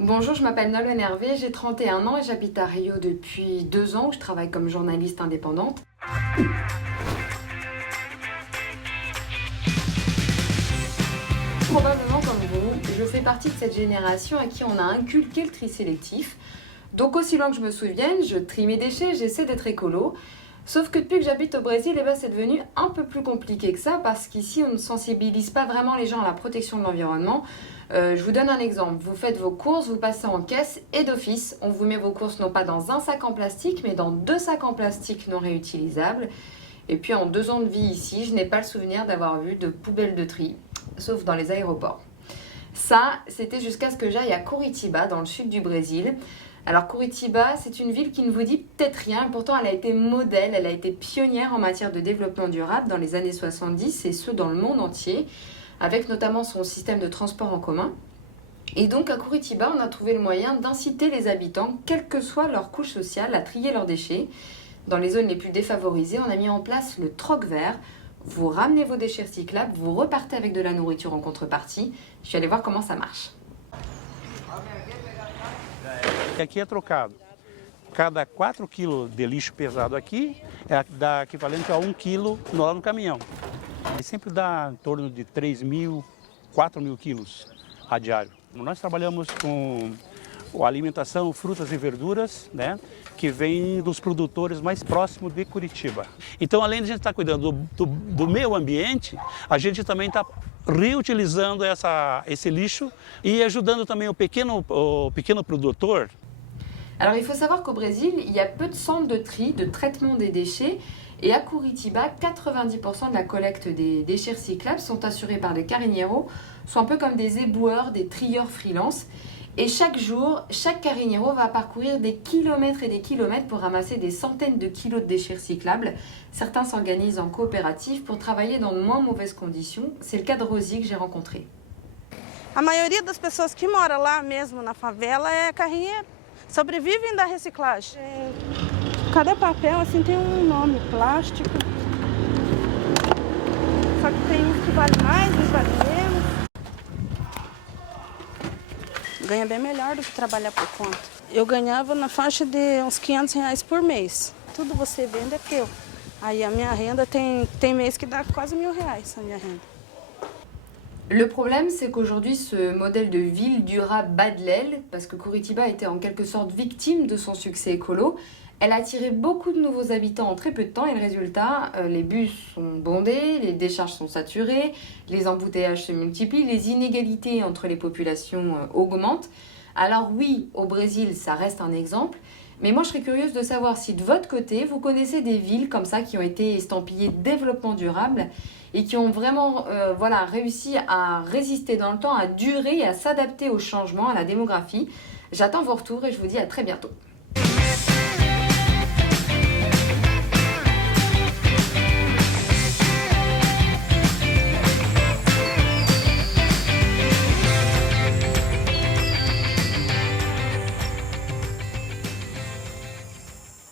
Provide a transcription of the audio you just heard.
Bonjour, je m'appelle Nolwenn Hervé, j'ai 31 ans et j'habite à Rio depuis 2 ans où je travaille comme journaliste indépendante. Probablement comme vous, je fais partie de cette génération à qui on a inculqué le tri sélectif. Donc aussi loin que je me souvienne, je trie mes déchets, j'essaie d'être écolo. Sauf que depuis que j'habite au Brésil, c'est devenu un peu plus compliqué que ça parce qu'ici on ne sensibilise pas vraiment les gens à la protection de l'environnement. Je vous donne un exemple, vous faites vos courses, vous passez en caisse et d'office, on vous met vos courses non pas dans un sac en plastique mais dans 2 sacs en plastique non réutilisables. Et puis en 2 ans de vie ici, je n'ai pas le souvenir d'avoir vu de poubelles de tri, sauf dans les aéroports. Ça, c'était jusqu'à ce que j'aille à Curitiba, dans le sud du Brésil. Alors Curitiba, c'est une ville qui ne vous dit peut-être rien, et pourtant elle a été modèle, elle a été pionnière en matière de développement durable dans les années 70, et ce dans le monde entier, avec notamment son système de transport en commun. Et donc à Curitiba, on a trouvé le moyen d'inciter les habitants, quelle que soit leur couche sociale, à trier leurs déchets. Dans les zones les plus défavorisées, on a mis en place le troc vert. Vous ramenez vos déchets recyclables, vous repartez avec de la nourriture en contrepartie. Je suis allée voir comment ça marche. Aqui é trocado. Cada 4 quilos de lixo pesado aqui dá equivalente a 1 quilo lá no caminhão. E sempre dá em torno de 3.000, 4.000 quilos a diário. Nós trabalhamos com a alimentação, frutas e verduras, né, que vem dos produtores mais próximos de Curitiba. Então, além de a gente estar cuidando do meio ambiente, a gente também está reutilizando esse lixo e ajudando também o pequeno produtor. Alors il faut savoir qu'au Brésil, il y a peu de centres de tri, de traitement des déchets. Et à Curitiba, 90% de la collecte des déchets recyclables sont assurés par des carrineiros, sont un peu comme des éboueurs, des trieurs freelance. Et chaque jour, chaque carrinero va parcourir des kilomètres et des kilomètres pour ramasser des centaines de kilos de déchets recyclables. Certains s'organisent en coopérative pour travailler dans de moins mauvaises conditions. C'est le cas de Rosie que j'ai rencontré. A maioria das pessoas que mora lá mesmo na favela é carrinheiro. Sobrevivem da reciclagem. Cada papel assim tem nome, plástico. Só que tem uns que vale mais, uns vale menos. Ganha bem melhor do que trabalhar por conta. Eu ganhava na faixa de uns R$500 por mês. Tudo você vende é teu. Aí a minha renda tem mês que dá quase R$1.000 a minha renda. Le problème, c'est qu'aujourd'hui, ce modèle de ville durable bat de l'aile, parce que Curitiba était en quelque sorte victime de son succès écolo. Elle a attiré beaucoup de nouveaux habitants en très peu de temps et le résultat, les bus sont bondés, les décharges sont saturées, les embouteillages se multiplient, les inégalités entre les populations augmentent. Alors oui, au Brésil, ça reste un exemple, mais moi je serais curieuse de savoir si de votre côté, vous connaissez des villes comme ça qui ont été estampillées développement durable et qui ont vraiment réussi à résister dans le temps, à durer et à s'adapter au changement, à la démographie. J'attends vos retours et je vous dis à très bientôt.